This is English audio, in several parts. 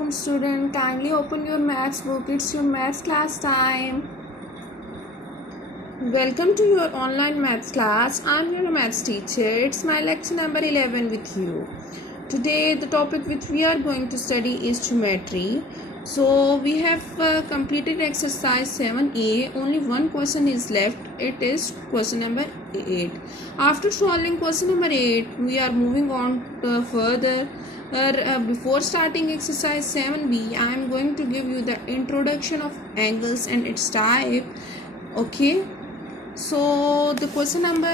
welcome student. Kindly open your maths book. It's your maths class time. Welcome to your online maths class. I'm your maths teacher. It's my lecture number 11 with you. Today the topic which we are going to study is geometry. So we have completed exercise 7a. Only one question is left. It is question number 8. After solving question number 8, we are moving on further. Before starting exercise 7b, I am going to give you the introduction of angles and its type. Okay. So the question number,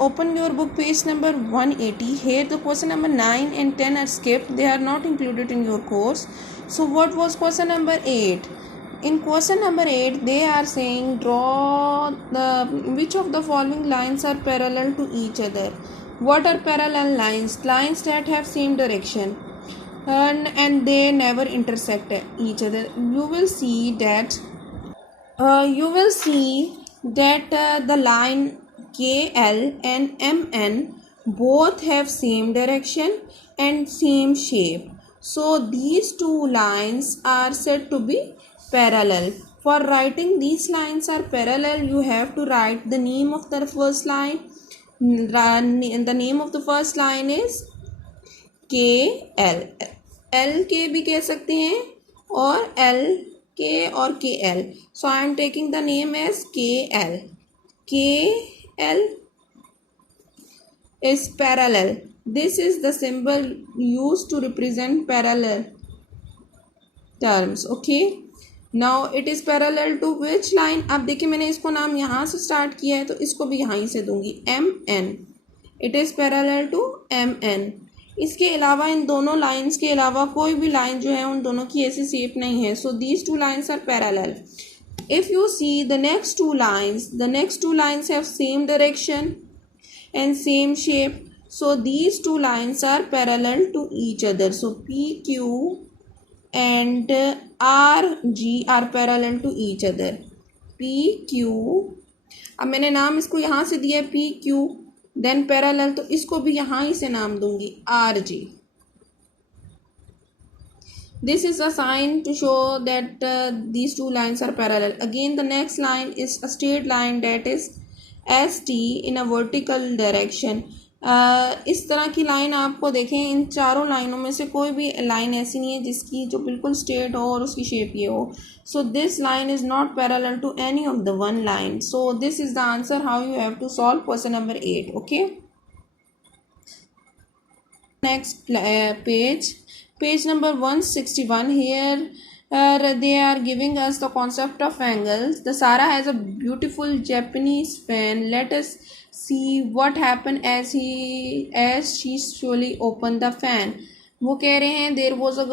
open your book page number 180. Here the question number 9 and 10 are skipped. They are not included in your course. So what was question number 8? In question number 8, they are saying draw which of the following lines are parallel to each other. What are parallel lines? Lines that have same direction and they never intersect each other. You will see that the line KL and MN both have same direction and same shape. So these two lines are said to be parallel. For writing these lines are parallel, you have to write the name of the first line. The name of the first line is KL. L के भी कह सकते हैं और L K or KL. So I am taking the name as KL. KL is parallel. This is the symbol used to represent parallel terms. Okay. Now it is parallel to which line? अब देखिए मैंने इसको नाम यहाँ से start किया है तो इसको भी यहाँ ही से दूंगी MN. It is parallel to MN. इसके अलावा इन दोनों लाइंस के अलावा कोई भी लाइन जो है उन दोनों की ऐसी शेप नहीं है. So these two lines are parallel. If you see the next two lines have same direction and same shape. So these two lines are parallel to each other. So PQ and RG are parallel to each other. PQ. अब मैंने नाम इसको यहाँ से दिया PQ. Then parallel तो इसको भी यहाँ ही से नाम दूंगी RG. This is a sign to show that these two lines are parallel. Again, the next line is a straight line that is ST in a vertical direction. इस तरह की लाइन आपको देखें, इन चारों लाइनों में से कोई भी लाइन ऐसी नहीं है जिसकी जो बिल्कुल स्ट्रेट हो और उसकी शेप ये हो. So this line is not parallel to any of the one line. So this is the answer how you have to solve question number 8. Okay. Next page number 161. Here they are giving us the concept of angles. The Sarah has a beautiful Japanese fan. Let us see what happened as she slowly opened the fan. वो कह रहे हैं there was a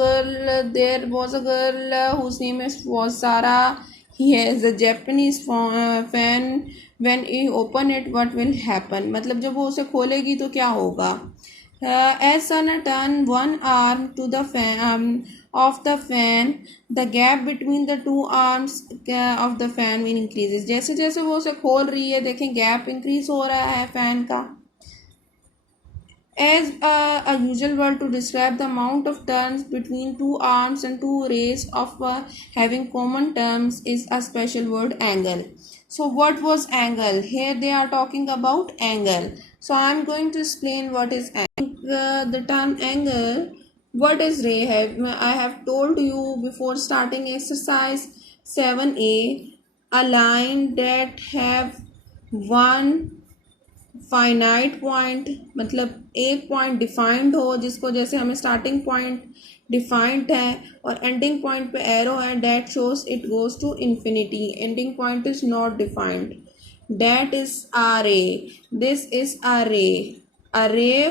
girl whose name was Sarah. He has a Japanese fan. When he open it, what will happen? मतलब जब वो उसे खोलेगी तो क्या होगा? As Sana turned one arm to the fan of the fan, the gap between the two arms of the fan will increases. जैसे जैसे वो उसे खोल रही है, देखें गैप इंक्रीज हो रहा है फैन का. As a usual word to describe the amount of turns between two arms and two rays of having common terms is a special word angle. So what was angle? Here they are talking about angle. So I am going to explain what is angle. The term angle, what is ray? I have told you before starting exercise 7a, a line that have one finite point, मतलब एक point defined हो जिसको जैसे हमें starting point defined है और ending point पे arrow है, that shows it goes to infinity. Ending point is not defined. That is a ray. This is a रे. A ray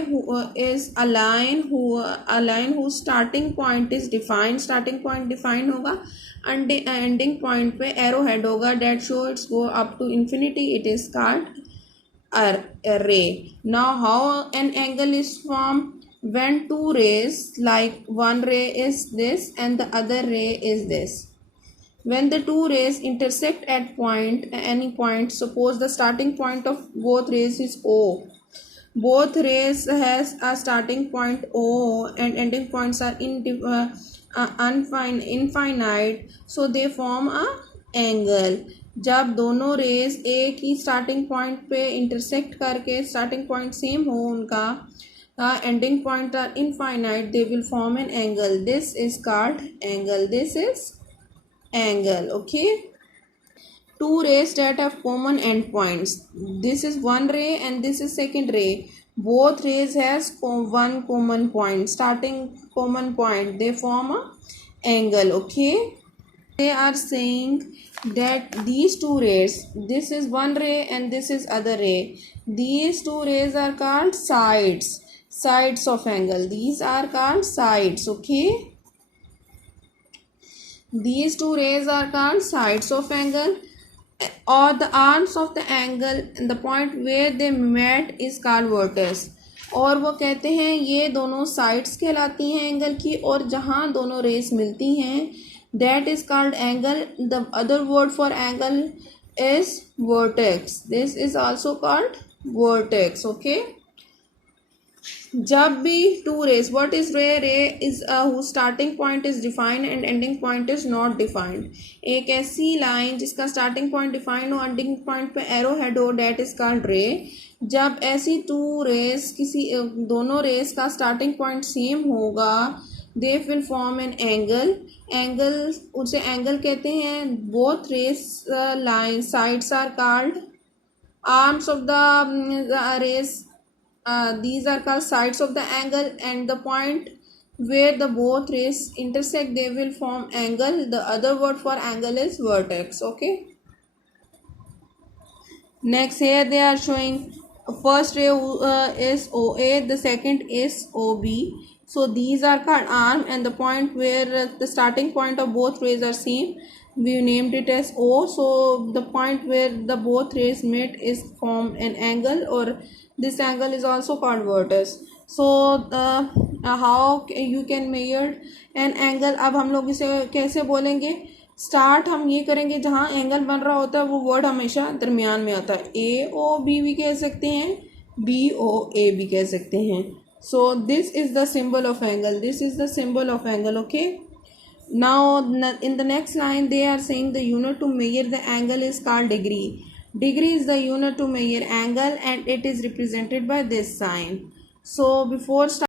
is a line whose starting point is defined. Starting point defined होगा, ending point पे arrow head होगा, that shows go up to infinity. It is called a ray. Now how an angle is formed? When two rays, like one ray is this and the other ray is this, when the two rays intersect at any point, suppose the starting point of both rays is O. Both rays has a starting point O and ending points are infinite, so they form a angle. जब दोनों race एक ही starting point पे intersect करके starting point same हो उनका ending point are infinite, they will form an angle. This is called angle. This is angle. Okay. Two rays that have common endpoints. This is one ray and this is second ray. Both rays has one common point, starting common point. They form a angle. Okay. They are saying that these two rays, this is one ray and this is other ray. These two rays are called sides. Sides of angle. These are called sides. Okay. These two rays are called sides of angle, or the arms of the angle, and the point where they met is called vertex. और वो कहते हैं ये दोनों sides कहलाती हैं angle की, और जहाँ दोनों रेस मिलती हैं that is called angle. The other word for angle is vertex. This is also called vertex. Okay. जब भी टू रेस, व्हाट इज रे? रे is whose starting point is defined and ending point is not defined. एक ऐसी line जिसका starting point defined हो, ending point पे arrow head हो, डेट इज कॉल्ड रे. जब ऐसी टू रेस किसी दोनों रेस का स्टार्टिंग पॉइंट सेम होगा, they will form an angle. Angle, उसे एंगल कहते हैं. Both rays line sides are called arms of the race. These are called sides of the angle, and the point where the both rays intersect, they will form angle. The other word for angle is vertex. Okay. Next, here they are showing first ray is OA, the second is OB. So these are called arm, and the point where the starting point of both rays are same, we named it as O. So the point where the both rays meet is form an angle, or this angle is also called vertex. So how you can measure an angle? अब हम लोग इसे कैसे बोलेंगे? Start हम ये करेंगे, जहाँ एंगल बन रहा होता है वो वर्ड हमेशा दरमियान में आता है. ए ओ बी भी कह सकते हैं, बी ओ ए भी कह सकते हैं. So this is the symbol of angle. This is the symbol of angle. Okay. Now in the next line they are saying the unit to measure the angle is called degree. Degree is the unit to measure angle, and it is represented by this sign. So before